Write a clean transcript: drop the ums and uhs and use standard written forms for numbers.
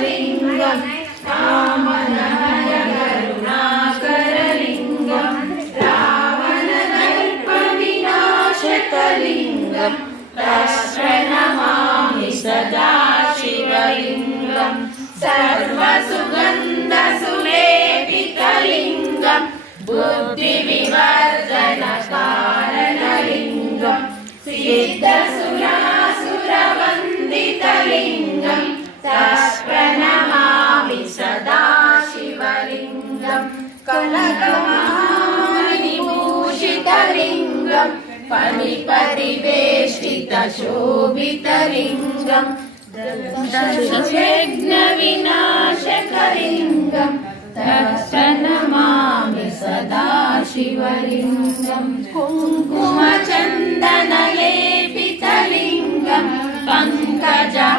शिवलिङ्गं वामनहरकरुणाकरलिङ्गं रावणदर्पविनाशकलिङ्गं तस्मै सदा शिवलिङ्गं सर्वसुगन्धसुलेपितलिङ्गं बुद्धिविवर्धनकारणलिङ्गं सिद्धसुरासुरवन्दितलिङ्गं तत्प्रणमामि सदा शिवलिङ्गं कनकमहामणिभूषितलिङ्गं फणिपरिवेष्टितशोभितलिङ्गं दशविघ्नविनाशकलिङ्गं तत्प्रणमामि सदा शिवलिङ्गं कुङ्कुमचन्दनलेपितलिङ्गं पङ्कज